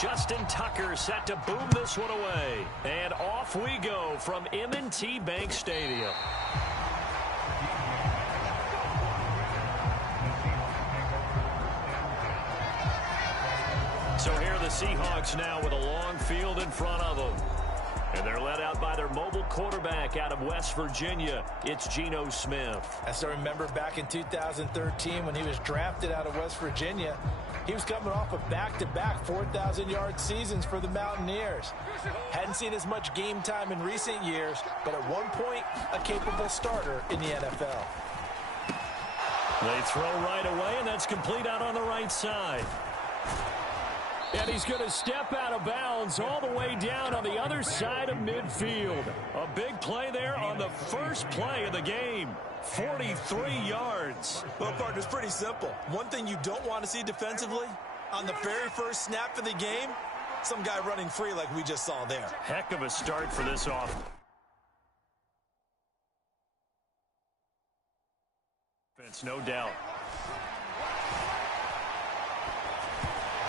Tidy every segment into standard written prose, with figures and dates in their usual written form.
Justin Tucker set to boom this one away. And off we go from M&T Bank Stadium. So here are the Seahawks now with a long field in front of them. And they're led out by their mobile quarterback out of West Virginia. It's Geno Smith. As I remember back in 2013 when he was drafted out of West Virginia, he was coming off of back-to-back 4,000-yard seasons for the Mountaineers. Hadn't seen as much game time in recent years, but at one point, a capable starter in the NFL. They throw right away, and that's complete out on the right side. And he's going to step out of bounds all the way down on the other side of midfield. A big play there on the first play of the game. 43 yards. Well, partner, it's pretty simple. One thing you don't want to see defensively, on the very first snap of the game, some guy running free like we just saw there. Heck of a start for this offense. No doubt.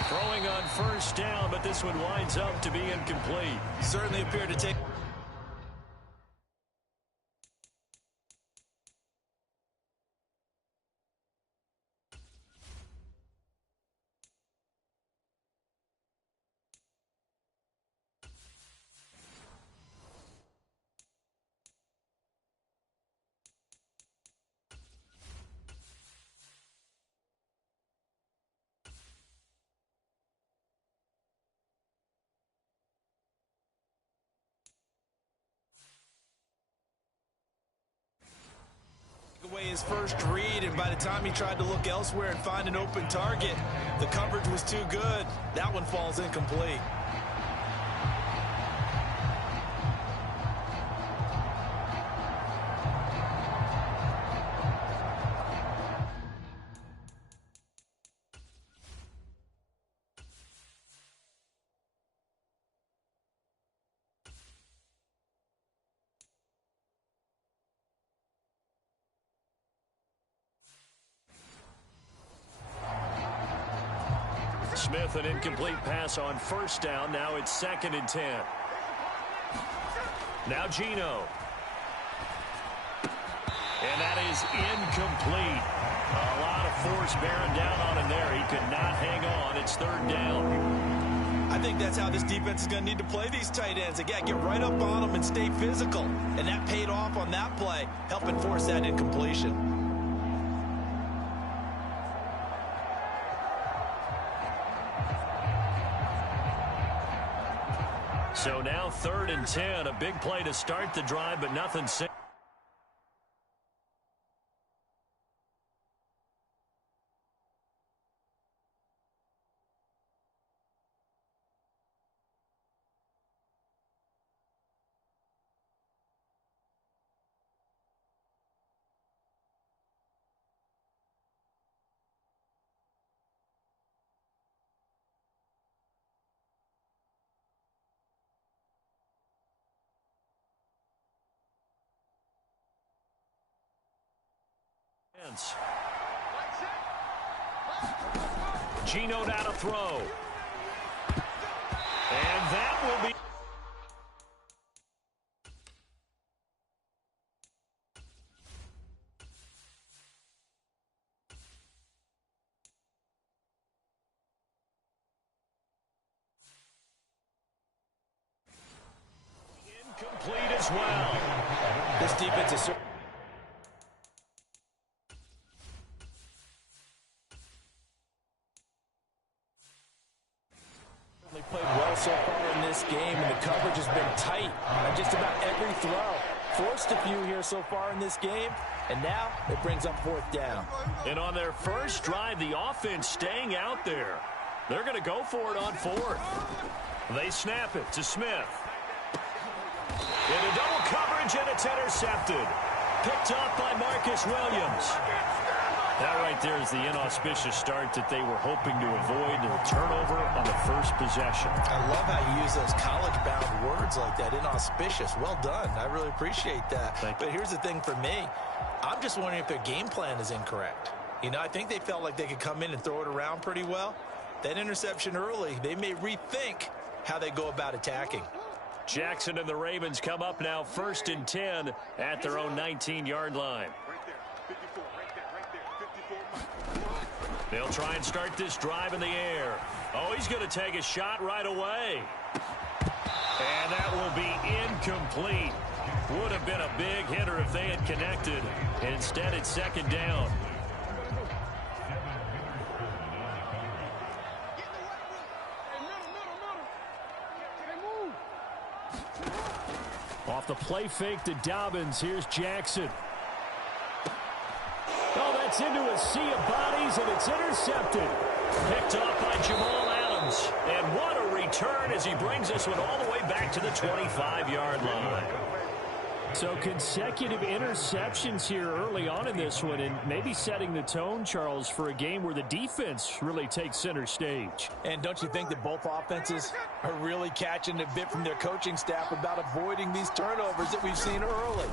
Throwing on first down, but this one winds up to be incomplete. Certainly appeared to take... away his first read, and by the time he tried to look elsewhere and find an open target, the coverage was too good. That one falls incomplete. Smith, an incomplete pass on first down. Now it's 2nd and 10. Now Geno. And that is incomplete. A lot of force bearing down on him there. He could not hang on. It's 3rd down. I think that's how this defense is going to need to play these tight ends. Again, get right up on them and stay physical. And that paid off on that play, helping force that incompletion. So now 3rd and 10, a big play to start the drive, but nothing. Geno down to throw. And that will be... incomplete as well. This defense is... They played well so far in this game, and the coverage has been tight on just about every throw. Forced a few here so far in this game, and now it brings up 4th down. And on their first drive, the offense staying out there. They're going to go for it on 4th. They snap it to Smith. Into double coverage, and it's intercepted. Picked up by Marcus Williams. That right there is the inauspicious start that they were hoping to avoid, and a turnover on the first possession. I love how you use those college-bound words like that, inauspicious. Well done. I really appreciate that. But here's the thing for me. I'm just wondering if their game plan is incorrect. You know, I think they felt like they could come in and throw it around pretty well. That interception early, they may rethink how they go about attacking. Jackson and the Ravens come up now 1st and 10 at their own 19-yard line. They'll try and start this drive in the air. Oh, he's going to take a shot right away. And that will be incomplete. Would have been a big hitter if they had connected. Instead, it's 2nd down. Off the play fake to Dobbins. Here's Jackson. Oh, that's into a sea of bodies, and it's intercepted. Picked off by Jamal Adams. And what a return as he brings this one all the way back to the 25-yard line. So consecutive interceptions here early on in this one, and maybe setting the tone, Charles, for a game where the defense really takes center stage. And don't you think that both offenses are really catching a bit from their coaching staff about avoiding these turnovers that we've seen early?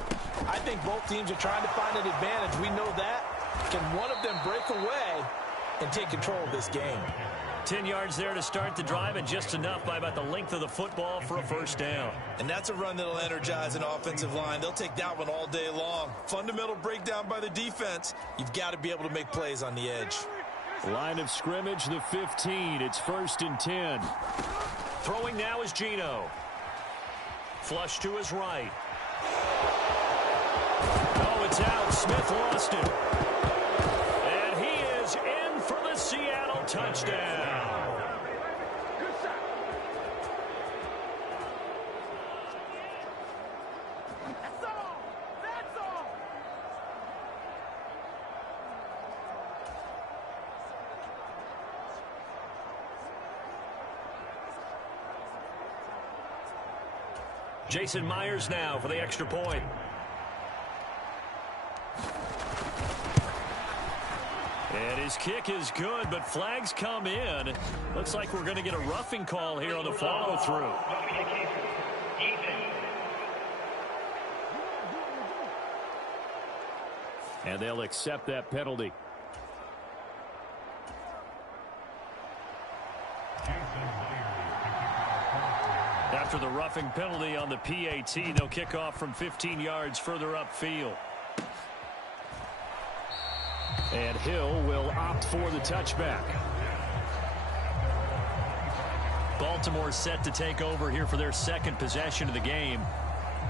I think both teams are trying to find an advantage. We know that. Can one of them break away and take control of this game? 10 yards there to start the drive, and just enough by about the length of the football for a 1st down. And that's a run that'll energize an offensive line. They'll take that one all day long. Fundamental breakdown by the defense. You've got to be able to make plays on the edge. Line of scrimmage, the 15. It's 1st and 10. Throwing now is Geno. Flush to his right. Oh, it's out. Smith lost it. And he is in for the Seattle touchdown. Jason Myers now for the extra point. And his kick is good, but flags come in. Looks like we're going to get a roughing call here on the follow-through. And they'll accept that penalty. After the roughing penalty on the PAT, they'll kick off from 15 yards further upfield. And Hill will opt for the touchback. Baltimore set to take over here for their 2nd possession of the game.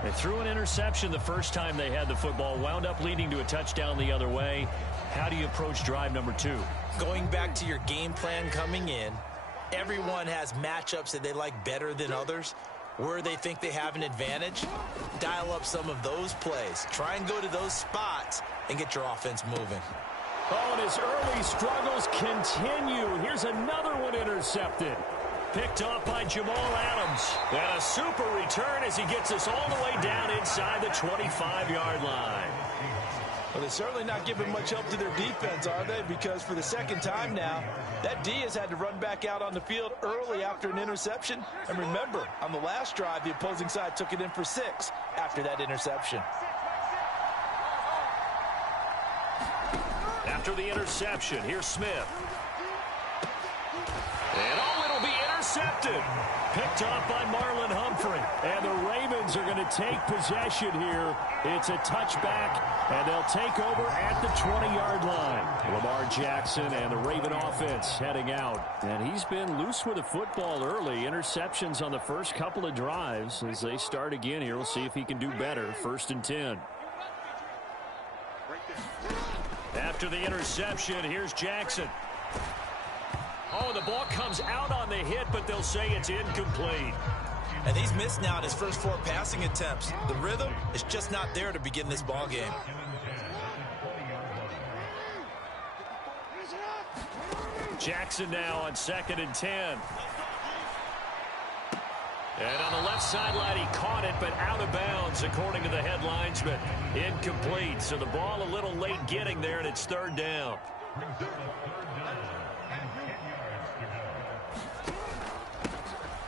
They threw an interception the first time they had the football, wound up leading to a touchdown the other way. How do you approach drive number 2? Going back to your game plan coming in, everyone has matchups that they like better than others. Where they think they have an advantage, dial up some of those plays. Try and go to those spots and get your offense moving. Oh, and his early struggles continue. Here's another one intercepted. Picked off by Jamal Adams. And a super return as he gets us all the way down inside the 25-yard line. Well, they're certainly not giving much help to their defense, are they? Because for the 2nd time now, that D has had to run back out on the field early after an interception. And remember, on the last drive, the opposing side took it in for 6 after that interception. After the interception, here's Smith. And oh, it'll be intercepted. Picked off by Marlon Humphrey. And the Ravens are going to take possession here. It's a touchback, and they'll take over at the 20-yard line. Lamar Jackson and the Raven offense heading out. And he's been loose with the football early. Interceptions on the first couple of drives. As they start again here, we'll see if he can do better. 1st and 10. After the interception, here's Jackson. Oh, the ball comes out on the hit, but they'll say it's incomplete. And he's missed now in his first 4 passing attempts. The rhythm is just not there to begin this ball game. Jackson now on 2nd and 10. And on the left sideline, he caught it, but out of bounds, according to the head linesman. Incomplete. So the ball a little late getting there, and it's 3rd down.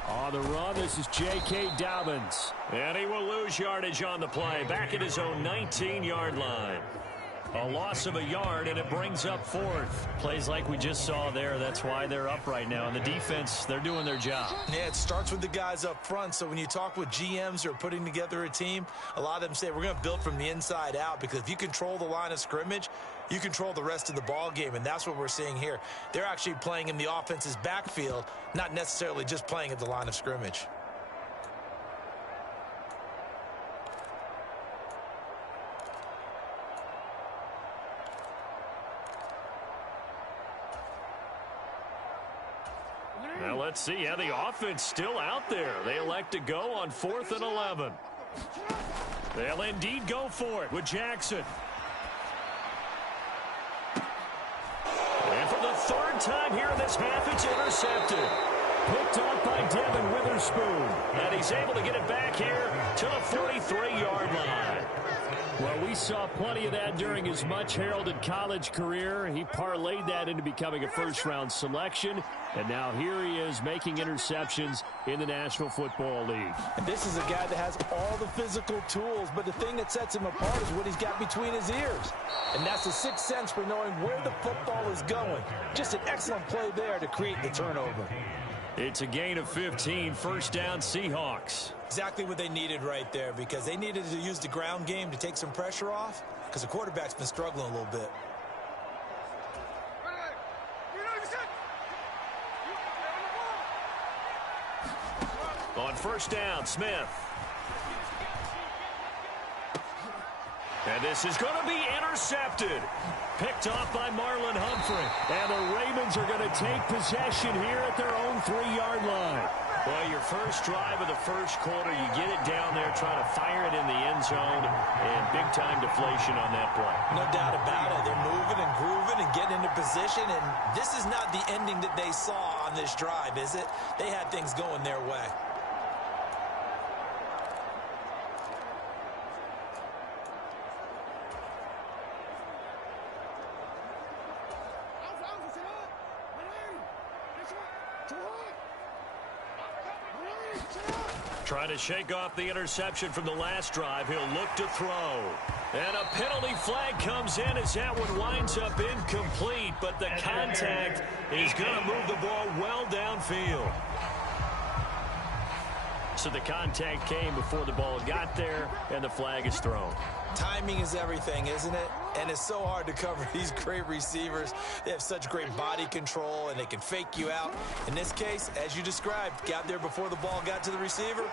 On the run, this is J.K. Dobbins. And he will lose yardage on the play, back at his own 19-yard line. A loss of a yard, and it brings up fourth. Plays like we just saw there. That's why they're up right now. And the defense, they're doing their job. Yeah, it starts with the guys up front. So when you talk with GMs who are putting together a team, a lot of them say we're going to build from the inside out, because if you control the line of scrimmage, you control the rest of the ball game, and that's what we're seeing here. They're actually playing in the offense's backfield, not necessarily just playing at the line of scrimmage. Now let's see how the offense still out there. They elect to go on 4th and 11. They'll indeed go for it with Jackson. And for the third time here in this half, it's intercepted. Picked off by Devin Witherspoon. And he's able to get it back here to the 43-yard line. Well, we saw plenty of that during his much-heralded college career. He parlayed that into becoming a first-round selection. And now here he is making interceptions in the National Football League. And this is a guy that has all the physical tools, but the thing that sets him apart is what he's got between his ears. And that's the sixth sense for knowing where the football is going. Just an excellent play there to create the turnover. It's a gain of 15, first down Seahawks. Exactly what they needed right there, because they needed to use the ground game to take some pressure off, because the quarterback's been struggling a little bit. On first down, Smith. And this is going to be intercepted. Picked off by Marlon Humphrey. And the Ravens are going to take possession here at their own 3-yard line. Well, your first drive of the first quarter, you get it down there, trying to fire it in the end zone, and big-time deflation on that play. No doubt about it. They're moving and grooving and getting into position, and this is not the ending that they saw on this drive, is it? They had things going their way. Trying to shake off the interception from the last drive. He'll look to throw. And a penalty flag comes in as that one winds up incomplete, but the contact is going to move the ball well downfield. So the contact came before the ball got there, and the flag is thrown. Timing is everything, isn't it? And it's so hard to cover these great receivers. They have such great body control, and they can fake you out. In this case, as you described, got there before the ball got to the receiver.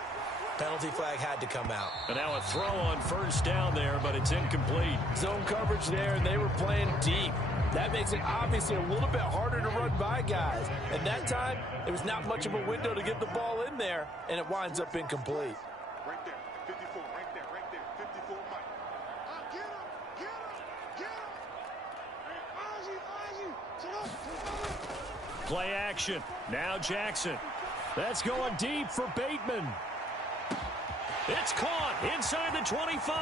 Penalty flag had to come out. And now a throw on first down there, but it's incomplete. Zone coverage there, and they were playing deep. That makes it obviously a little bit harder to run by guys. And that time, there was not much of a window to get the ball in there, and it winds up incomplete. Right there, 54, right there, 54, Mike. Play action. Now Jackson. That's going deep for Bateman. It's caught inside the 25.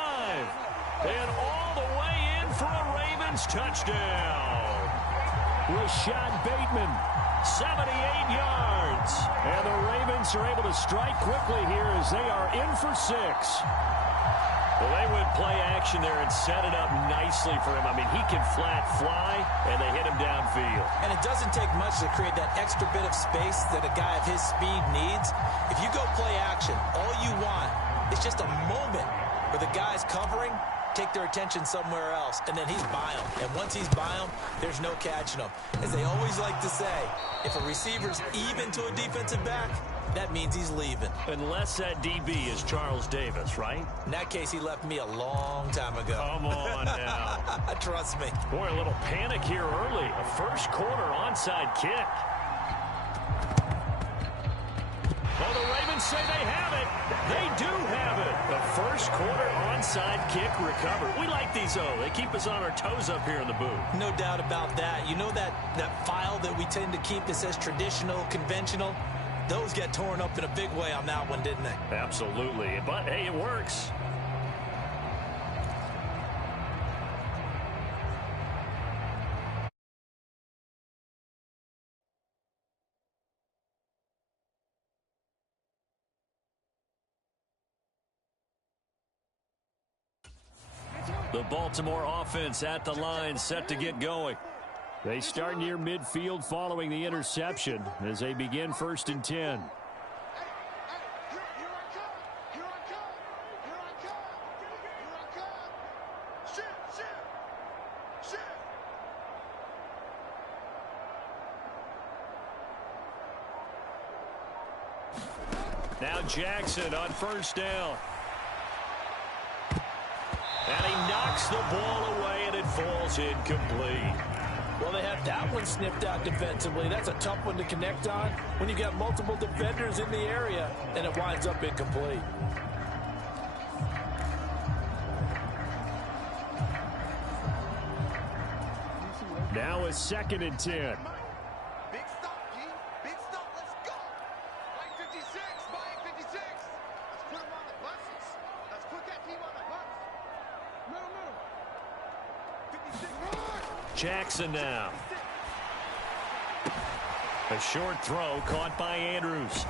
And all the way in for a Ravens touchdown. Rashad Bateman, 78 yards. And the Ravens are able to strike quickly here as they are in for 6. Well, they would play action there and set it up nicely for him. I mean, he can flat fly, and they hit him downfield. And it doesn't take much to create that extra bit of space that a guy of his speed needs. If you go play action, all you want is just a moment where the guy's covering, take their attention somewhere else, and then he's by him. And once he's by him, there's no catching him. As they always like to say, if a receiver's even to a defensive back, that means he's leaving. Unless that DB is Charles Davis, right? In that case, he left me a long time ago. Come on now. Trust me. Boy, a little panic here early. A first quarter onside kick. Well, the Ravens say they have it. They do have it. The first quarter onside kick recovered. We like these, though. They keep us on our toes up here in the booth. No doubt about that. You know that file that we tend to keep that says traditional, conventional? Those get torn up in a big way on that one, didn't they? Absolutely. But, hey, it works. The Baltimore offense at the line, set to get going. They start near midfield following the interception as they begin 1st and 10. Now Jackson on 1st down. And he knocks the ball away, and it falls incomplete. Well, they have that one snipped out defensively. That's a tough one to connect on when you've got multiple defenders in the area, and it winds up incomplete. Now a 2nd and 10. Big stop, G. Big stop. Let's go. Mike 56. Mike 56. Let's put him on the buses. Let's put that team on the bus. Middle. 56. Run. Jackson now. A short throw caught by Andrews.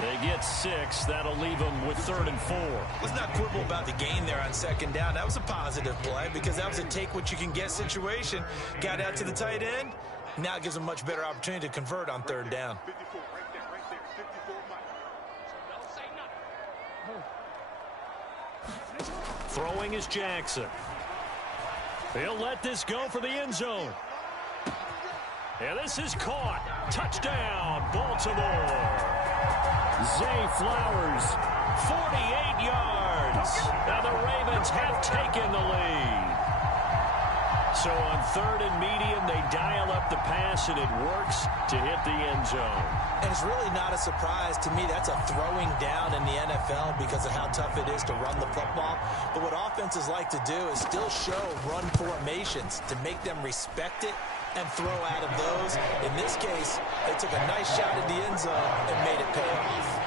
They get 6. That'll leave them with 3rd and 4. Let's not quibble about the gain there on 2nd down. That was a positive play because that was a take-what-you-can-get situation. Got out to the tight end. Now it gives them a much better opportunity to convert on 3rd down. 54. Right there. 54, Mike. Throwing is Jackson. He'll let this go for the end zone. And this is caught. Touchdown, Baltimore. Zay Flowers, 48 yards. Now the Ravens have taken the lead. So on 3rd and medium, they dial up the pass, and it works to hit the end zone. And it's really not a surprise to me. That's a throwing down in the NFL because of how tough it is to run the football. But what offenses like to do is still show run formations to make them respect it and throw out of those. In this case, they took a nice shot at the end zone and made it pay off.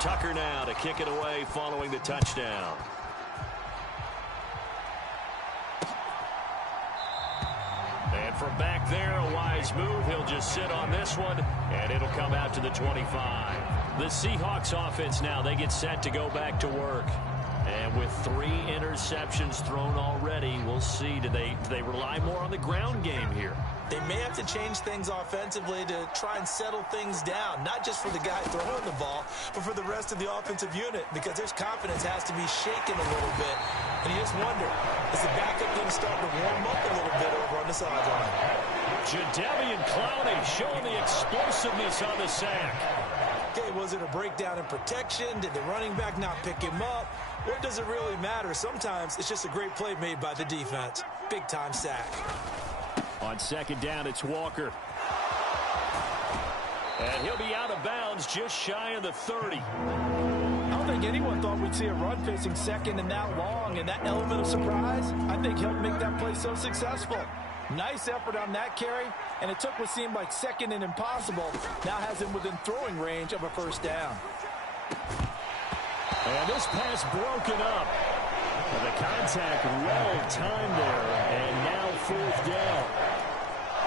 Tucker now to kick it away following the touchdown. And from back there, a wise move. He'll just sit on this one, and it'll come out to the 25. The Seahawks offense now, they get set to go back to work. And with 3 interceptions thrown already, we'll see. Do they rely more on the ground game here? They may have to change things offensively to try and settle things down, not just for the guy throwing the ball, but for the rest of the offensive unit, because their confidence has to be shaken a little bit. And you just wonder, is the backup going to start to warm up a little bit over on the sideline? Jadeveon Clowney showing the explosiveness on the sack. Okay, was it a breakdown in protection? Did the running back not pick him up? What does it really matter? Sometimes it's just a great play made by the defense. Big-time sack. On 2nd down, it's Walker. And he'll be out of bounds just shy of the 30. I don't think anyone thought we'd see a run facing 2nd and that long, and that element of surprise, I think, helped make that play so successful. Nice effort on that carry, and it took what seemed like 2nd and impossible. Now has him within throwing range of a 1st down. And this pass broken up. And the contact well timed there, and now 4th down.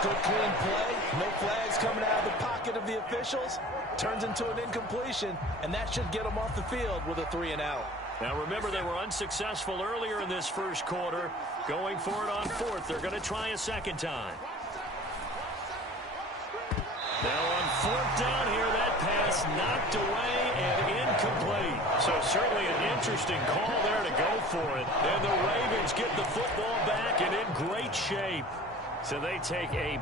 Good clean play. No flags coming out of the pocket of the officials. Turns into an incompletion, and that should get them off the field with a 3 and out. Now remember, they were unsuccessful earlier in this first quarter. Going for it on 4th. They're going to try a 2nd time. Now on 4th down here, that pass knocked away and incomplete. So certainly an interesting call there to go for it. And the Ravens get the football back and in great shape. So they take a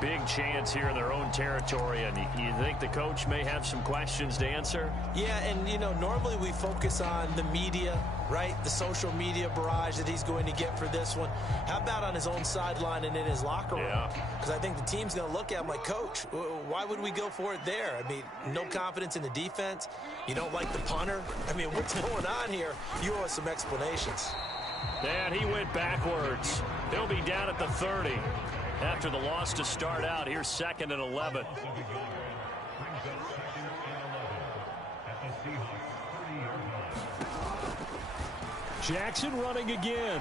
big chance here in their own territory. And you think the coach may have some questions to answer? Yeah, and, you know, normally we focus on the media, right? The social media barrage that he's going to get for this one. How about on his own sideline and in his locker room? Because I think the team's going to look at him like, Coach, why would we go for it there? I mean, no confidence in the defense. You don't like the punter. I mean, what's going on here? You owe us some explanations. And he went backwards. He'll be down at the 30. After the loss to start out, here's 2nd and 11. Jackson running again.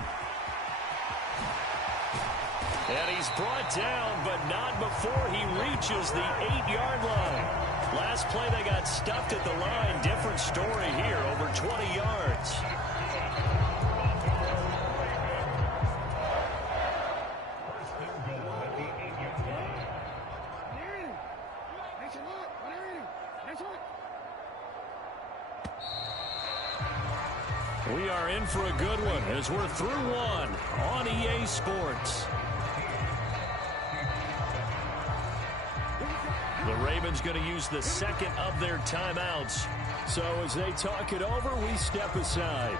And he's brought down, but not before he reaches the 8-yard line. Last play, they got stuffed at the line. Different story here, over 20 yards. We are in for a good one as we're through one on EA Sports. The Ravens going to use the 2nd of their timeouts. So as they talk it over, we step aside.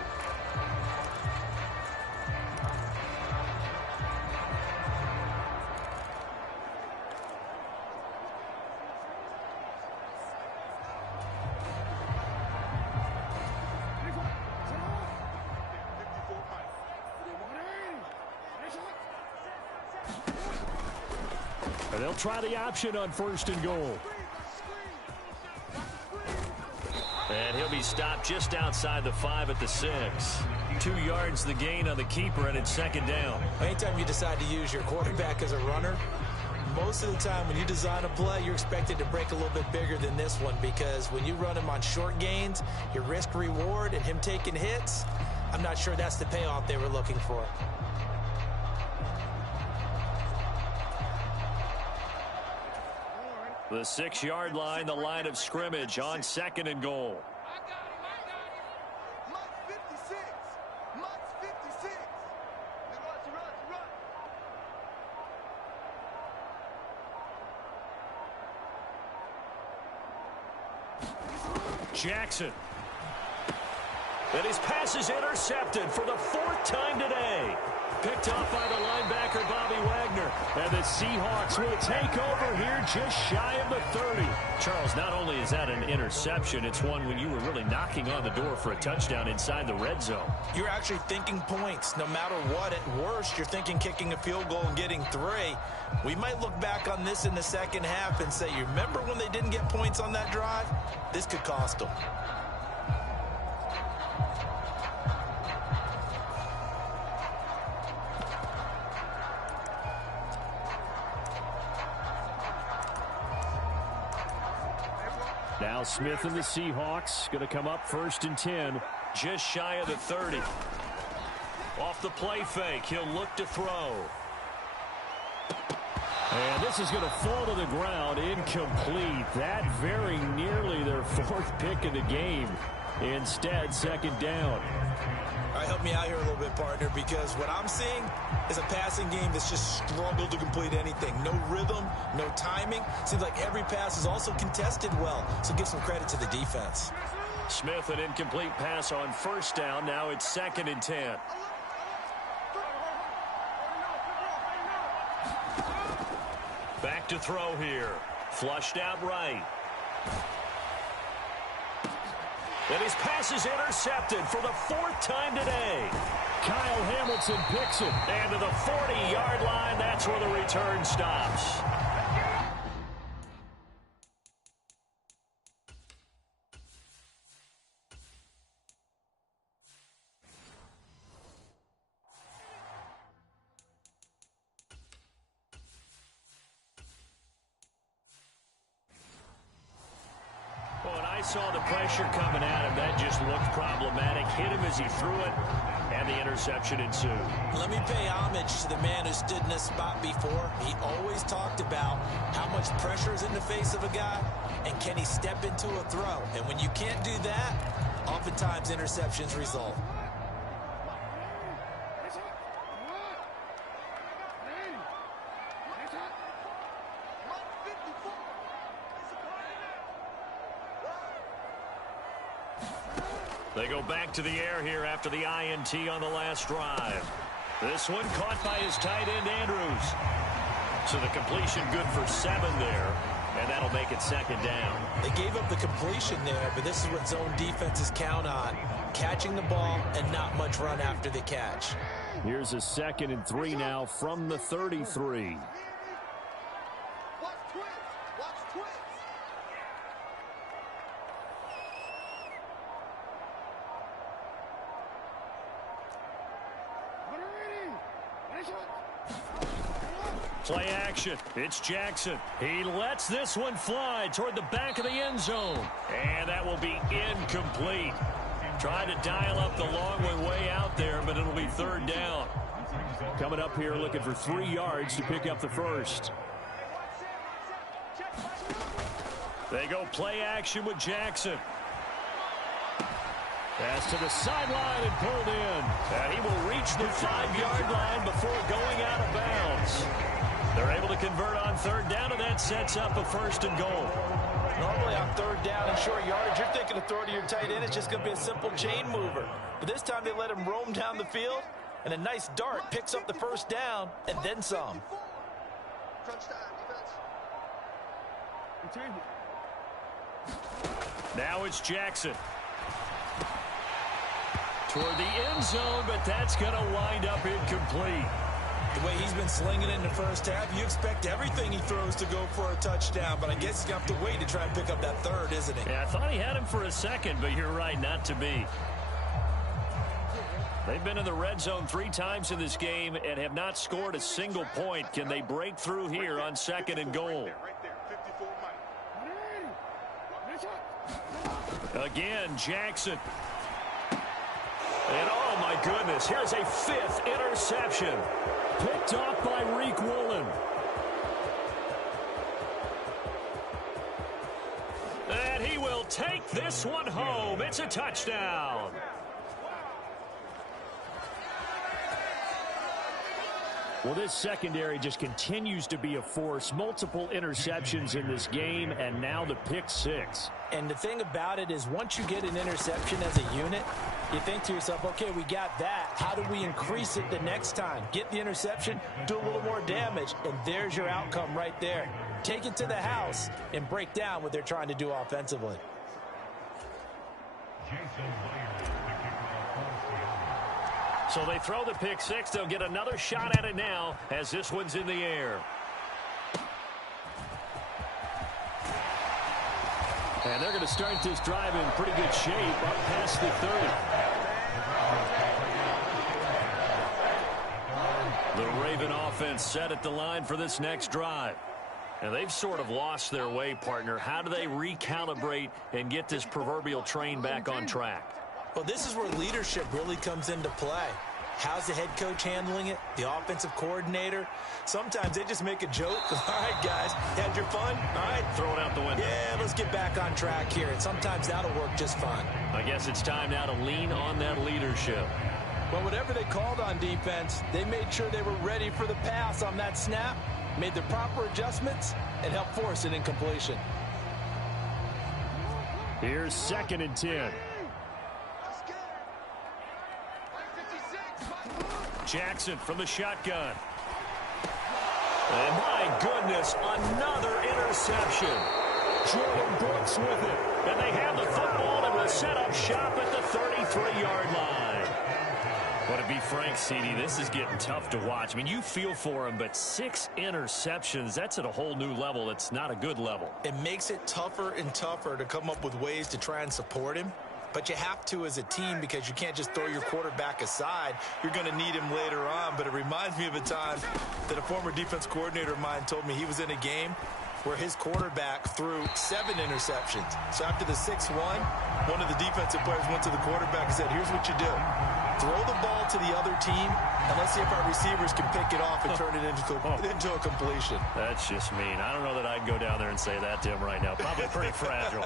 They'll try the option on 1st and goal. And he'll be stopped just outside the 5 at the 6. 2 yards the gain on the keeper, and it's 2nd down. Anytime you decide to use your quarterback as a runner, most of the time when you design a play, you're expected to break a little bit bigger than this one, because when you run him on short gains, your risk reward and him taking hits, I'm not sure that's the payoff they were looking for. The 6-yard line, the line of scrimmage on 2nd and goal. Mutt 56. Mutt 56. Run. Jackson. And his pass is intercepted for the 4th time today. Picked off by the linebacker, Bobby Wagner. And the Seahawks will take over here just shy of the 30. Charles, not only is that an interception, it's one when you were really knocking on the door for a touchdown inside the red zone. You're actually thinking points. No matter what, at worst, you're thinking kicking a field goal and getting 3. We might look back on this in the second half and say, you remember when they didn't get points on that drive? This could cost them. Now Smith and the Seahawks going to come up 1st and 10, just shy of the 30. Off the play fake, he'll look to throw. And this is going to fall to the ground, incomplete. That very nearly their 4th pick of the game. Instead, 2nd down. All right, help me out here a little bit, partner, because what I'm seeing is a passing game that's just struggled to complete anything. No rhythm, no timing. Seems like every pass is also contested well, so give some credit to the defense. Smith, an incomplete pass on 1st down. Now it's 2nd and 10. Back to throw here. Flushed out right. And his pass is intercepted for the 4th time today. Kyle Hamilton picks it. And to the 40-yard line, that's where the return stops. I saw the pressure coming at him. That just looked problematic. Hit him as he threw it, and the interception ensued. Let me pay homage to the man who stood in this spot before. He always talked about how much pressure is in the face of a guy, and can he step into a throw. And when you can't do that, oftentimes interceptions result. They go back to the air here after the INT on the last drive. This one caught by his tight end, Andrews. So the completion good for 7 there, and that'll make it 2nd down. They gave up the completion there, but this is what zone defenses count on. Catching the ball and not much run after the catch. Here's a 2nd and 3 now from the 33. Play action. It's Jackson. He lets this one fly toward the back of the end zone. And that will be incomplete. Trying to dial up the long way out there, but it'll be third down. Coming up here looking for 3 yards to pick up the first. They go play action with Jackson. Pass to the sideline and pulled in. And he will reach the 5-yard line before going out of bounds. They're able to convert on third down, and that sets up a first and goal. Normally on third down and short yardage, you're thinking of throwing to your tight end. It's just going to be a simple chain mover. But this time they let him roam down the field, and a nice dart picks up the first down and then some. Now it's Jackson. Toward the end zone, but that's going to wind up incomplete. The way he's been slinging it in the first half, you expect everything he throws to go for a touchdown, but I guess he's going to have to wait to try and pick up that third, isn't he? Yeah, I thought he had him for a second, but you're right, not to be. They've been in the red zone 3 times in this game and have not scored a single point. Can they break through here on second and goal? Again, Jackson. And oh my goodness, here's a 5th interception. Picked off by Reek Woolen. And he will take this one home. It's a touchdown. Well, this secondary just continues to be a force. Multiple interceptions in this game, and now the pick 6. And the thing about it is once you get an interception as a unit, you think to yourself, okay, we got that. How do we increase it the next time? Get the interception, do a little more damage, and there's your outcome right there. Take it to the house and break down what they're trying to do offensively. So they throw the pick 6. They'll get another shot at it now as this one's in the air. And they're going to start this drive in pretty good shape up past the 30. The Raven offense set at the line for this next drive. And they've sort of lost their way, partner. How do they recalibrate and get this proverbial train back on track? Well, this is where leadership really comes into play. How's the head coach handling it? The offensive coordinator? Sometimes they just make a joke. All right, guys, had your fun? All right. Throw it out the window. Yeah, let's get back on track here. And sometimes that'll work just fine. I guess it's time now to lean on that leadership. Well, whatever they called on defense, they made sure they were ready for the pass on that snap, made the proper adjustments, and helped force an incompletion. Here's 2nd and 10. Jackson from the shotgun. And my goodness, another interception. Jordan Brooks with it. And they have the football and will set up shop at the 33-yard line. But to be frank, CD, this is getting tough to watch. I mean, you feel for him, but 6 interceptions, that's at a whole new level. It's not a good level. It makes it tougher and tougher to come up with ways to try and support him. But you have to as a team because you can't just throw your quarterback aside. You're going to need him later on. But it reminds me of a time that a former defense coordinator of mine told me he was in a game where his quarterback threw 7 interceptions. So after the 6th one of the defensive players went to the quarterback and said, here's what you do. Throw the ball to the other team, and let's see if our receivers can pick it off and turn it into a completion. That's just mean. I don't know that I'd go down there and say that to him right now. Probably pretty fragile.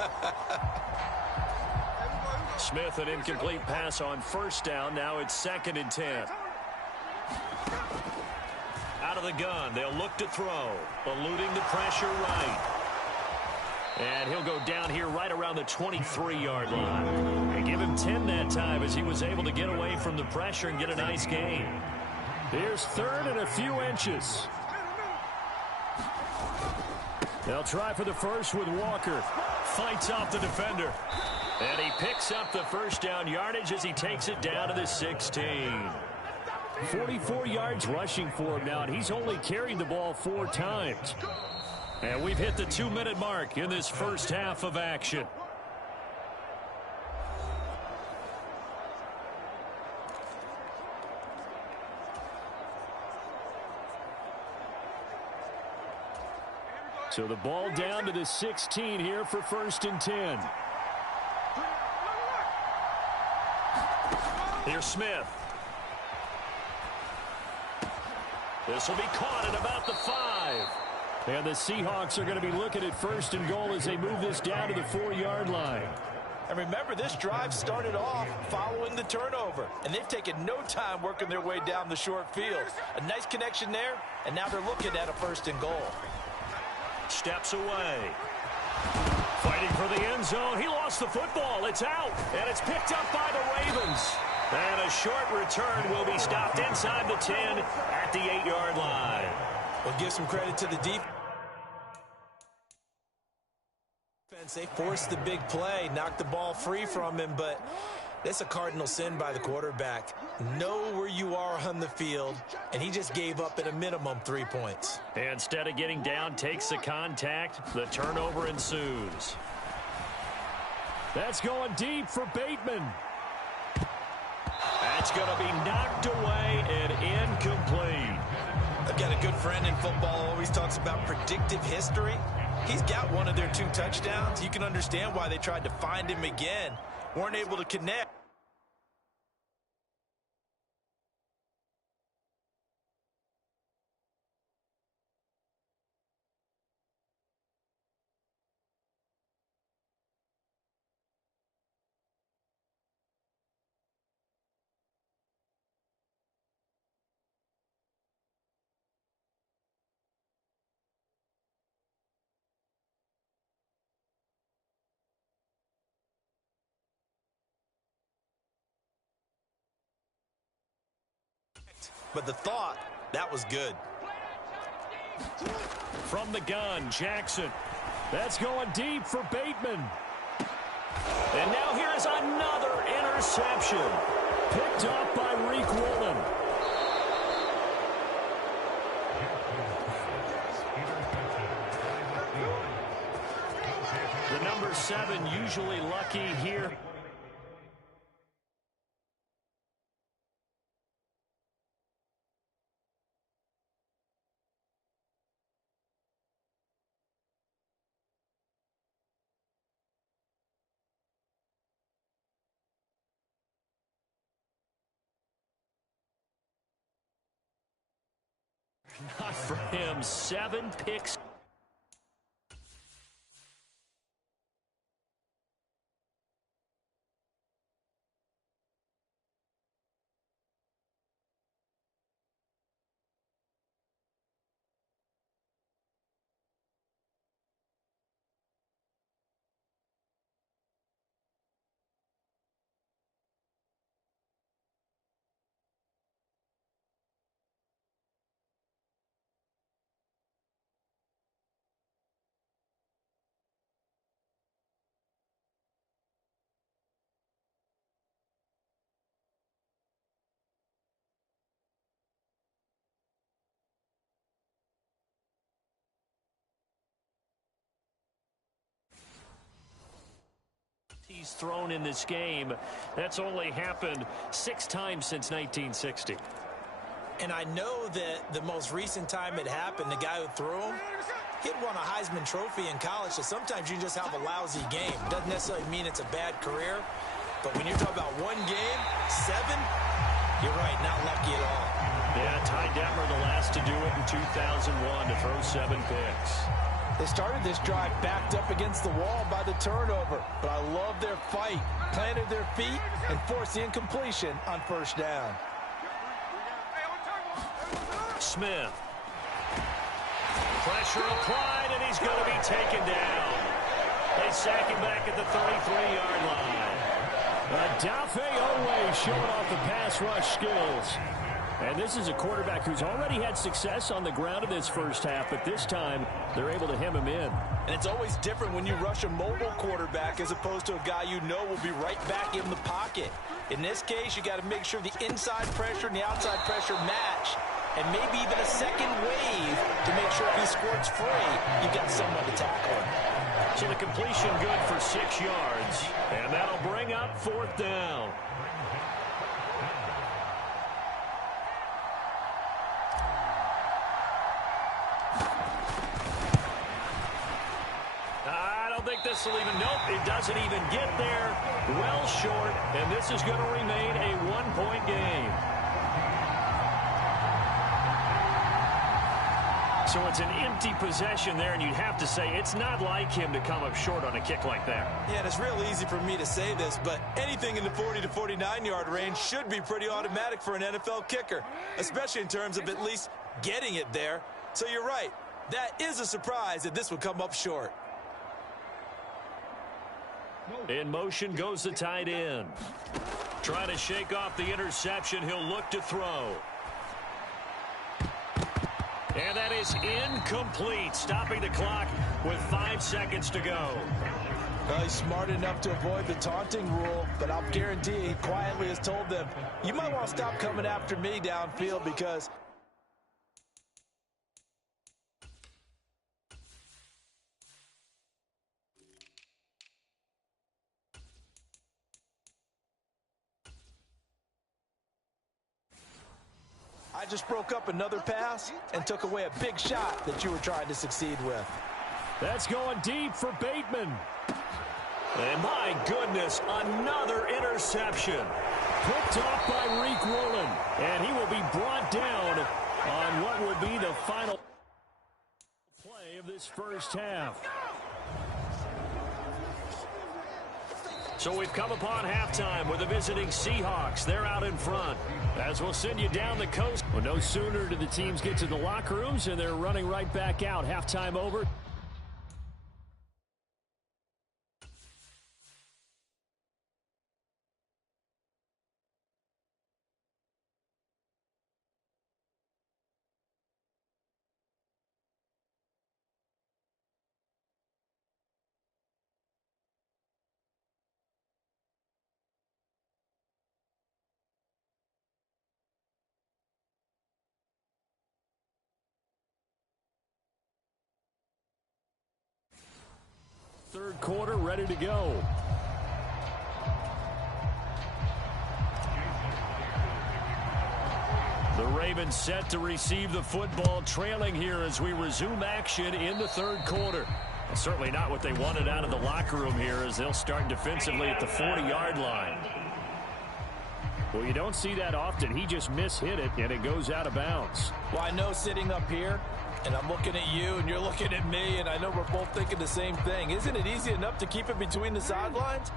Smith, an incomplete pass on first down. Now it's 2nd and 10. Out of the gun. They'll look to throw. Eluding the pressure right. And he'll go down here right around the 23-yard line. And give him 10 that time as he was able to get away from the pressure and get a nice gain. Here's 3rd and a few inches. They'll try for the first with Walker. Fights off the defender. And he picks up the first down yardage as he takes it down to the 16. 44 yards rushing for him now, and he's only carried the ball 4 times. And we've hit the 2-minute mark in this first half of action. So the ball down to the 16 here for 1st and 10. Here's Smith. This will be caught at about the 5. And the Seahawks are going to be looking at 1st and goal as they move this down to the 4-yard line. And remember, this drive started off following the turnover, and they've taken no time working their way down the short field. A nice connection there, and now they're looking at a 1st and goal. Steps away. Fighting for the end zone. He lost the football. It's out, and it's picked up by the Ravens. And a short return will be stopped inside the 10 at the 8-yard line. We'll give some credit to the defense. They forced the big play, knocked the ball free from him, but that's a cardinal sin by the quarterback. Know where you are on the field, and he just gave up at a minimum 3 points. Instead of getting down, takes the contact. The turnover ensues. That's going deep for Bateman. That's going to be knocked away and incomplete. I've got a good friend in football who always talks about predictive history. He's got one of their 2 touchdowns. You can understand why they tried to find him again. Weren't able to connect. But the thought, that was good. From the gun, Jackson. That's going deep for Bateman. And now here's another interception. Picked up by Reek Woolen. The number 7 usually lucky here. Not for him. 7 picks. He's thrown in this game. That's only happened 6 times since 1960. And I know that the most recent time it happened, the guy who threw him, he'd won a Heisman Trophy in college, so sometimes you just have a lousy game. Doesn't necessarily mean it's a bad career, but when you're talking about 1 game, 7, you're right, not lucky at all. Yeah, Ty Detmer the last to do it in 2001 to throw 7 picks. They started this drive backed up against the wall by the turnover, but I love their fight. Planted their feet and forced the incompletion on 1st down. Smith. Pressure applied, and he's going to be taken down. They sack him back at the 33-yard line. Odafe Oweh showing off the pass rush skills. And this is a quarterback who's already had success on the ground in this first half, but this time they're able to hem him in. And it's always different when you rush a mobile quarterback as opposed to a guy you know will be right back in the pocket. In this case, you got to make sure the inside pressure and the outside pressure match, and maybe even a second wave to make sure if he squirts free, you've got someone to tackle him. So the completion good for 6 yards, and that'll bring up 4th down. don't think this will even, nope, it doesn't even get there. Well short, and this is going to remain a one-point game. So it's an empty possession there, and you'd have to say it's not like him to come up short on a kick like that. Yeah, and it's real easy for me to say this, but anything in the 40 to 49-yard range should be pretty automatic for an NFL kicker, especially in terms of at least getting it there. So you're right. That is a surprise that this would come up short. In motion goes the tight end. Trying to shake off the interception. He'll look to throw. And that is incomplete, stopping the clock with 5 seconds to go. Well, he's smart enough to avoid the taunting rule, but I'll guarantee he quietly has told them, you might want to stop coming after me downfield because... I just broke up another pass and took away a big shot that you were trying to succeed with. That's going deep for Bateman. And my goodness, another interception. Picked off by Riq Woolen. And he will be brought down on what will be the final play of this first half. So we've come upon halftime with the visiting Seahawks. They're out in front. As we'll send you down the coast. Well, no sooner do the teams get to the locker rooms, and they're running right back out. Halftime over. Third quarter ready to go. The Ravens set to receive the football, trailing here as we resume action in the third quarter. Well, certainly not what they wanted out of the locker room here as they'll start defensively at the 40-yard line. Well, you don't see that often. He just mishit it, and it goes out of bounds. Well, I know sitting up here, and I'm looking at you, and you're looking at me, and I know we're both thinking the same thing. Isn't it easy enough to keep it between the sidelines?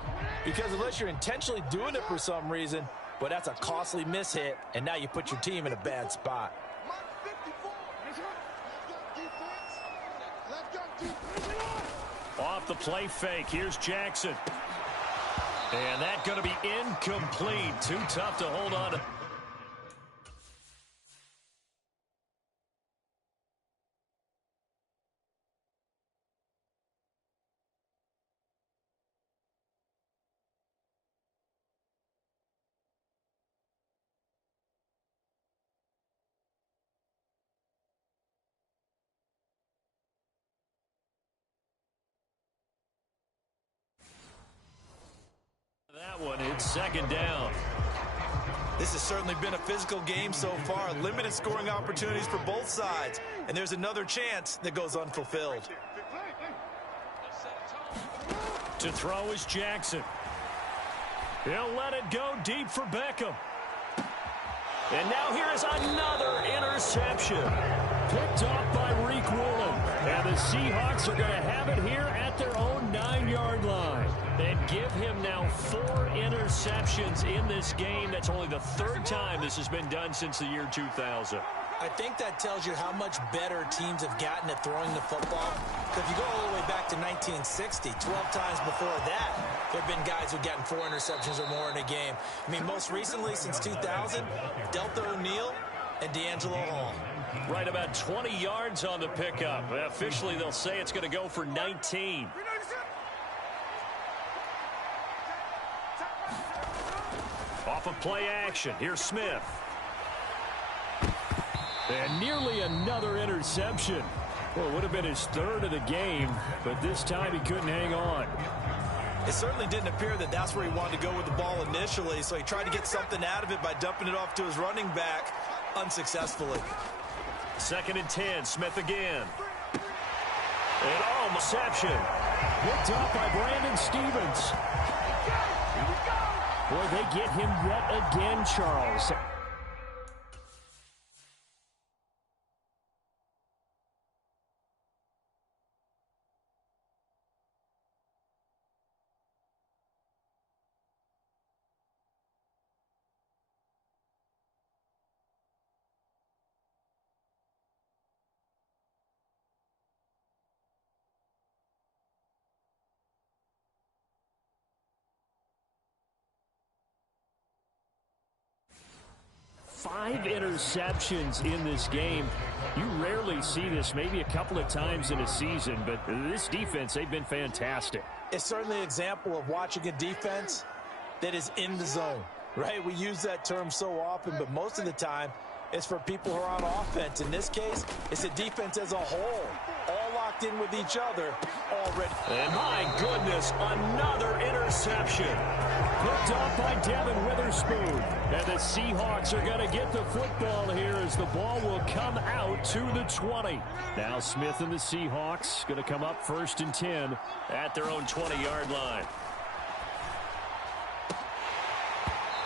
Because unless you're intentionally doing it for some reason, well, that's a costly mishit, and now you put your team in a bad spot. Off the play fake, here's Jackson. And that's going to be incomplete. Too tough to hold on to. That one, it's second down. This has certainly been a physical game so far. Limited scoring opportunities for both sides. And there's another chance that goes unfulfilled. To throw is Jackson. He'll let it go deep for Beckham. And now here is another interception. Picked off by Riq Woolen. And the Seahawks are going to have it here at their own 9-yard line. And give him now 4 interceptions in this game. That's only the 3rd time this has been done since the year 2000. I think that tells you how much better teams have gotten at throwing the football. If you go all the way back to 1960, 12 times before that, there have been guys who've gotten 4 interceptions or more in a game. I mean, most recently since 2000, Delta O'Neal and D'Angelo Hall. Right about 20 yards on the pickup. Officially, they'll say it's going to go for 19. Off of play action, here's Smith. And nearly another interception. Well, it would have been his 3rd of the game, but this time he couldn't hang on. It certainly didn't appear that that's where he wanted to go with the ball initially, so he tried to get something out of it by dumping it off to his running back unsuccessfully. 2nd and 10, Smith again. And interception. Picked up by Brandon Stevens. Boy, they get him yet again, Charles. Five interceptions in this game. You rarely see this, maybe a couple of times in a season, but this defense, they've been fantastic. It's certainly an example of watching a defense that is in the zone, right? We use that term so often, but most of the time, it's for people who are on offense. In this case, it's a defense as a whole, all locked in with each other already. And my goodness, another interception. Picked up by Devin Witherspoon. And the Seahawks are going to get the football here as the ball will come out to the 20. Now Smith and the Seahawks going to come up 1st and 10 at their own 20-yard line.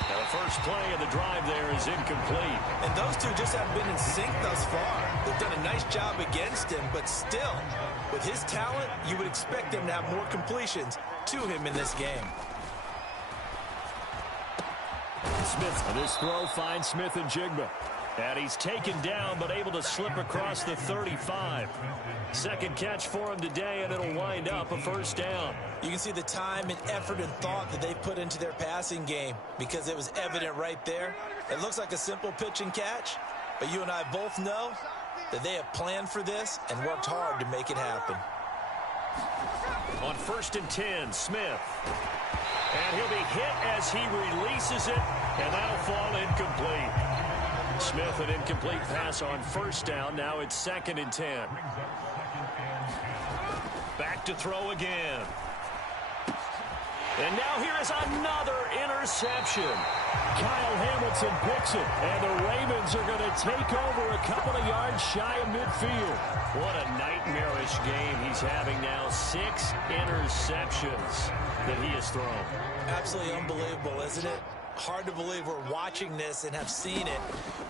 Now the first play of the drive there is incomplete. And those two just haven't been in sync thus far. They've done a nice job against him, but still, with his talent, you would expect him to have more completions to him in this game. Smith, and this throw finds Smith and Jigba. And he's taken down, but able to slip across the 35. Second catch for him today, and it'll wind up a first down. You can see the time and effort and thought that they put into their passing game because it was evident right there. It looks like a simple pitch and catch, but you and I both know that they have planned for this and worked hard to make it happen. On 1st and 10, Smith. And he'll be hit as he releases it, and that'll fall incomplete. Smith, an incomplete pass on first down. Now it's 2nd and 10. Back to throw again. And now here is another interception. Kyle Hamilton picks it, and the Ravens are going to take over a couple of yards shy of midfield. What a nightmarish game he's having now. 6 interceptions that he has thrown. Absolutely unbelievable, isn't it? Hard to believe we're watching this and have seen it,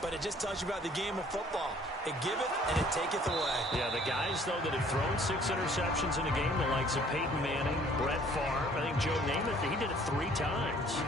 but it just tells you about the game of football. It giveth and it taketh away. Yeah, the guys, though, that have thrown 6 interceptions in a game, the likes of Peyton Manning, Brett Favre, I think Joe Namath, he did it 3 times.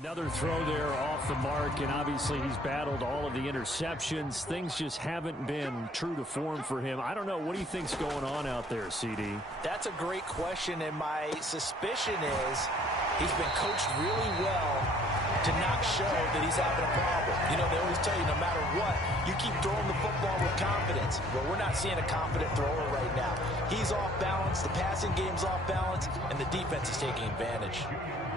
Another throw there off the mark, and obviously he's battled all of the interceptions. Things just haven't been true to form for him. I don't know. What do you think's going on out there, CD? That's a great question, and my suspicion is he's been coached really well to not show that he's having a problem. You know, they always tell you no matter what, you keep throwing the football with confidence. Well, we're not seeing a confident thrower right now. He's off balance, the passing game's off balance, and the defense is taking advantage.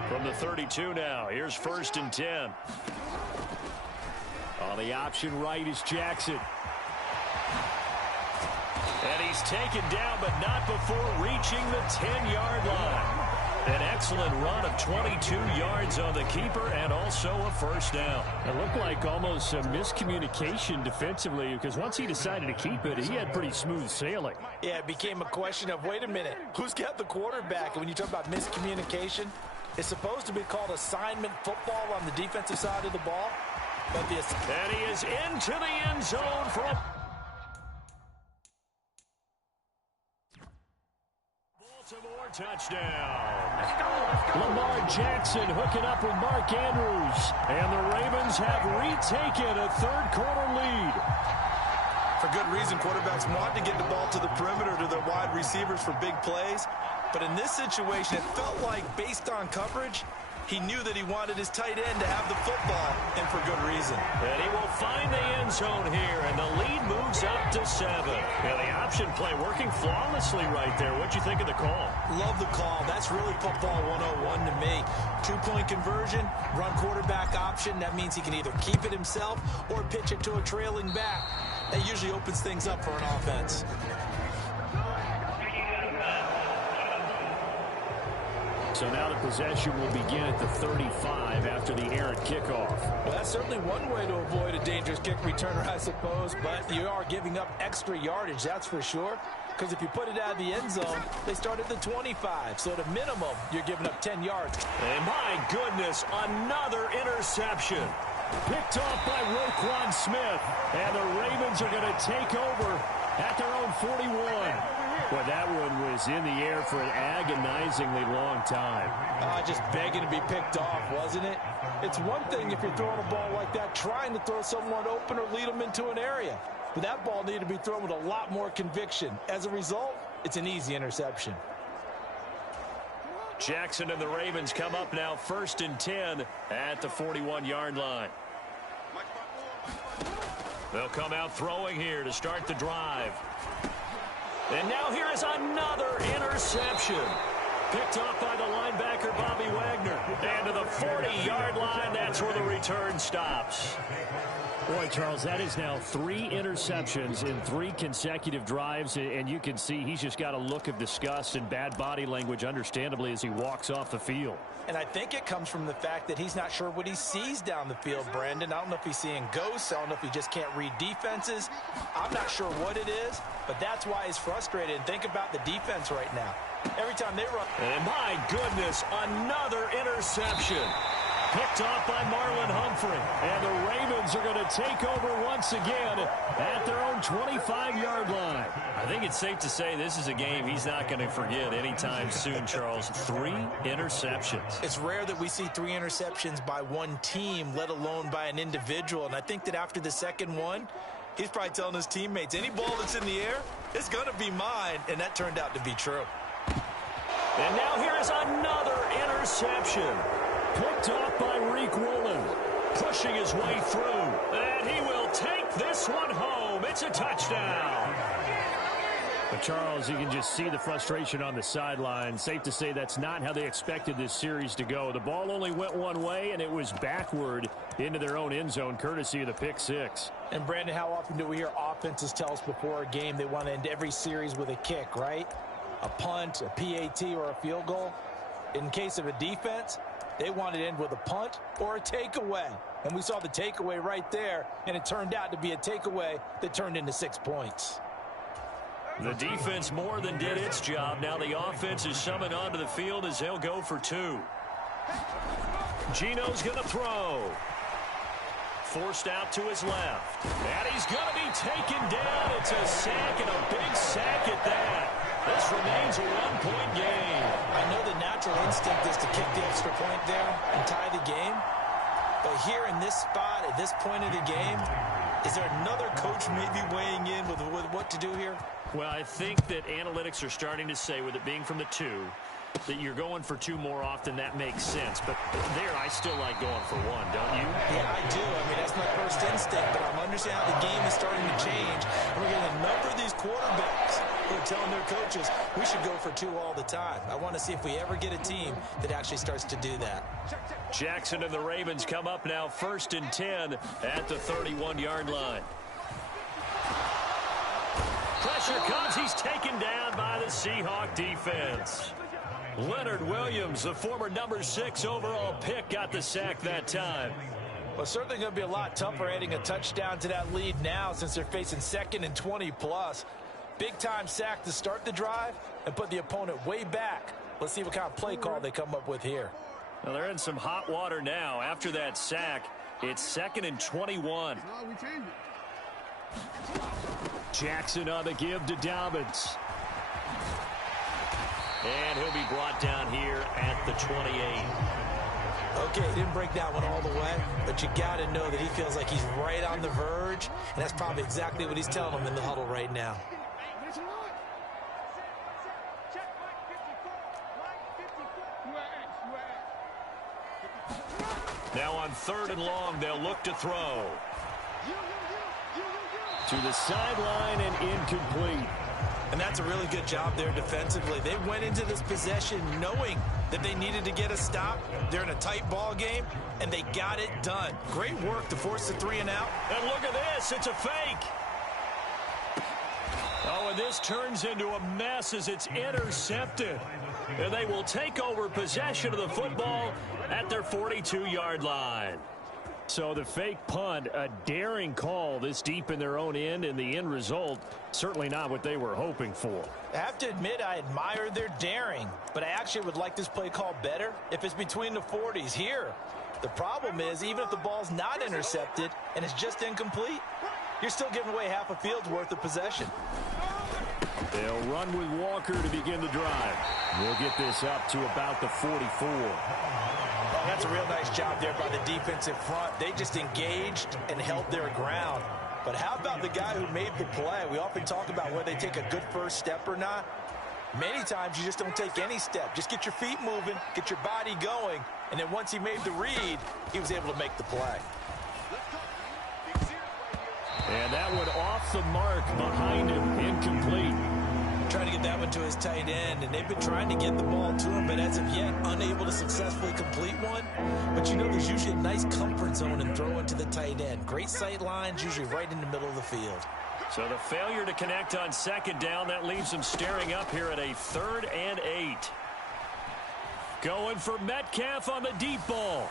From the 32 now, here's 1st and 10. On the option right is Jackson. And he's taken down, but not before reaching the 10-yard line. An excellent run of 22 yards on the keeper and also a first down. It looked like almost a miscommunication defensively because once he decided to keep it, he had pretty smooth sailing. Yeah, it became a question of, wait a minute, who's got the quarterback? And when you talk about miscommunication, it's supposed to be called assignment football on the defensive side of the ball. But and he is into the end zone for a Baltimore touchdown. Lamar Jackson hooking up with Mark Andrews. And the Ravens have retaken a third-quarter lead. For good reason, quarterbacks want to get the ball to the perimeter to their wide receivers for big plays. But in this situation, it felt like, based on coverage, he knew that he wanted his tight end to have the football, and for good reason. And he will find the end zone here, and the lead moves up to 7. Yeah, the option play working flawlessly right there. What'd you think of the call? Love the call. That's really football 101 to me. Two-point conversion, run quarterback option. That means he can either keep it himself or pitch it to a trailing back. That usually opens things up for an offense. So now the possession will begin at the 35 after the errant kickoff. Well, that's certainly one way to avoid a dangerous kick returner, I suppose, but you are giving up extra yardage, that's for sure. Because if you put it out of the end zone, they start at the 25. So at a minimum, you're giving up 10 yards. And my goodness, another interception. Picked off by Roquan Smith. And the Ravens are going to take over at their own 41. Boy, that one was in the air for an agonizingly long time. Just begging to be picked off, wasn't it? It's one thing if you're throwing a ball like that, trying to throw someone open or lead them into an area. But that ball needed to be thrown with a lot more conviction. As a result, it's an easy interception. Jackson and the Ravens come up now 1st and 10 at the 41-yard line. They'll come out throwing here to start the drive. And now here is another interception. Picked off by the linebacker, Bobby Wagner. And to the 40-yard line, that's where the return stops. Boy, Charles, that is now 3 interceptions in 3 consecutive drives, and you can see he's just got a look of disgust and bad body language, understandably, as he walks off the field. And I think it comes from the fact that he's not sure what he sees down the field, Brandon. I don't know if he's seeing ghosts. I don't know if he just can't read defenses. I'm not sure what it is, but that's why he's frustrated. And think about the defense right now. Every time they run. And my goodness, another interception. Picked off by Marlon Humphrey. And the Ravens are going to take over once again at their own 25-yard line. I think it's safe to say this is a game he's not going to forget anytime soon, Charles. 3 interceptions. It's rare that we see 3 interceptions by one team, let alone by an individual. And I think that after the second one, he's probably telling his teammates, any ball that's in the air, it's going to be mine. And that turned out to be true. And now here is another interception. Picked off by Reek Woolen. Pushing his way through. And he will take this one home. It's a touchdown. But Charles, you can just see the frustration on the sideline. Safe to say that's not how they expected this series to go. The ball only went one way, and it was backward into their own end zone, courtesy of the pick 6. And Brandon, how often do we hear offenses tell us before a game they want to end every series with a kick, right? A punt, a PAT, or a field goal. In case of a defense, they want to end with a punt or a takeaway. And we saw the takeaway right there, and it turned out to be a takeaway that turned into 6 points. The defense more than did its job. Now the offense is summoned onto the field as they'll go for 2. Gino's going to throw. Forced out to his left. And he's going to be taken down. It's a sack, and a big sack at that. This remains a 1-point game. I know the natural instinct is to kick the extra point there and tie the game. But here in this spot, at this point of the game, is there another coach maybe weighing in with what to do here? Well, I think that analytics are starting to say, with it being from the 2, that you're going for 2 more often. That makes sense. But there, I still like going for 1, don't you? Yeah, I do. I mean, that's my first instinct. But I'm understanding how the game is starting to change. And we're getting a number of these quarterbacks who are telling their coaches, we should go for 2 all the time. I want to see if we ever get a team that actually starts to do that. Jackson and the Ravens come up now 1st and 10 at the 31-yard line. Pressure comes. He's taken down by the Seahawk defense. Leonard Williams, the former number 6 overall pick, got the sack that time. Well, certainly going to be a lot tougher adding a touchdown to that lead now since they're facing 2nd and 20+. Big-time sack to start the drive and put the opponent way back. Let's see what kind of play call they come up with here. Well, they're in some hot water now. After that sack, it's 2nd and 21. Jackson on the give to Dobbins. And he'll be brought down here at the 28. Okay, he didn't break that one all the way, but you got to know that he feels like he's right on the verge, and that's probably exactly what he's telling them in the huddle right now. Now on 3rd and long, they'll look to throw. To the sideline and incomplete. And that's a really good job there defensively. They went into this possession knowing that they needed to get a stop. They're in a tight ball game, and they got it done. Great work to force the 3 and out. And look at this. It's a fake. Oh, and this turns into a mess as it's intercepted. And they will take over possession of the football at their 42-yard line. So the fake punt, a daring call this deep in their own end, and the end result, certainly not what they were hoping for. I have to admit I admire their daring, but I actually would like this play call better if it's between the 40s here. The problem is, even if the ball's not intercepted and it's just incomplete, you're still giving away half a field's worth of possession. They'll run with Walker to begin the drive. We'll get this up to about the 44. Oh, that's a real nice job there by the defense in front. They just engaged and held their ground. But how about the guy who made the play? We often talk about whether they take a good first step or not. Many times you just don't take any step. Just get your feet moving, get your body going, and then once he made the read, he was able to make the play. And that one off the mark behind him, incomplete. Trying to get that one to his tight end, and they've been trying to get the ball to him, but as of yet, unable to successfully complete one. But you know, there's usually a nice comfort zone in throwing to the tight end. Great sight lines, usually right in the middle of the field. So the failure to connect on 2nd down, that leaves them staring up here at a 3rd and 8. Going for Metcalf on the deep ball.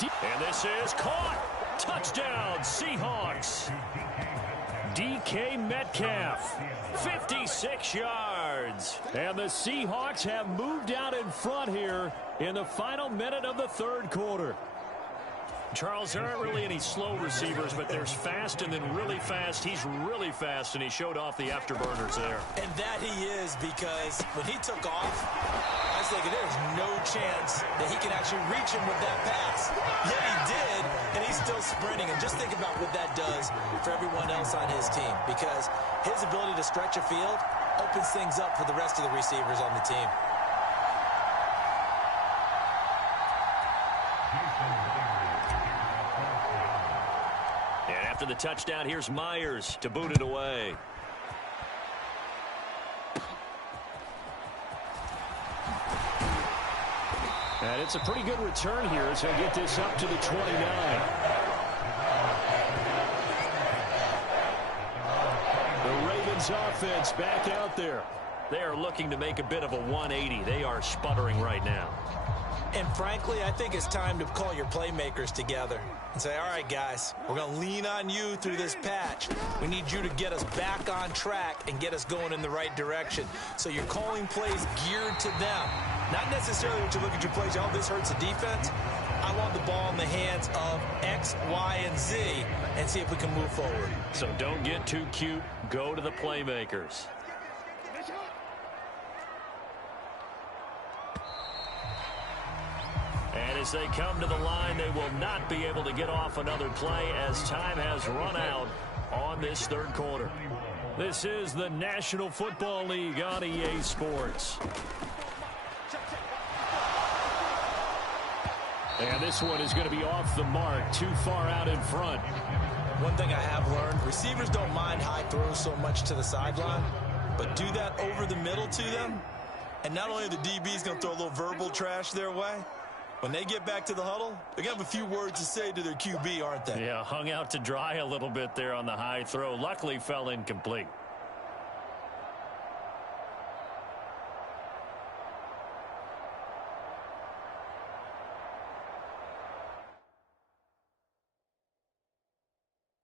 And this is caught. Touchdown, Seahawks. DK Metcalf, 56 yards. And the Seahawks have moved out in front here in the final minute of the 3rd quarter. Charles, there aren't really any slow receivers, but there's fast and then really fast. He's really fast, and he showed off the afterburners there. And that he is, because when he took off, I was thinking there's no chance that he can actually reach him with that pass. Yet he did, and he's still sprinting. And just think about what that does for everyone else on his team, because his ability to stretch a field opens things up for the rest of the receivers on the team. After the touchdown, here's Myers to boot it away. And it's a pretty good return here as he'll get this up to the 29. The Ravens offense back out there. They are looking to make a bit of a 180. They are sputtering right now. And frankly, I think it's time to call your playmakers together and say, all right, guys, we're going to lean on you through this patch. We need you to get us back on track and get us going in the right direction. So you're calling plays geared to them. Not necessarily when you look at your plays, oh, this hurts the defense. I want the ball in the hands of X, Y, and Z and see if we can move forward. So don't get too cute. Go to the playmakers. And as they come to the line, they will not be able to get off another play as time has run out on this 3rd quarter. This is the National Football League on EA Sports. And this one is going to be off the mark, too far out in front. One thing I have learned, receivers don't mind high throws so much to the sideline, but do that over the middle to them, and not only are the DBs going to throw a little verbal trash their way, when they get back to the huddle, they're going to have a few words to say to their QB, aren't they? Yeah, hung out to dry a little bit there on the high throw. Luckily fell incomplete.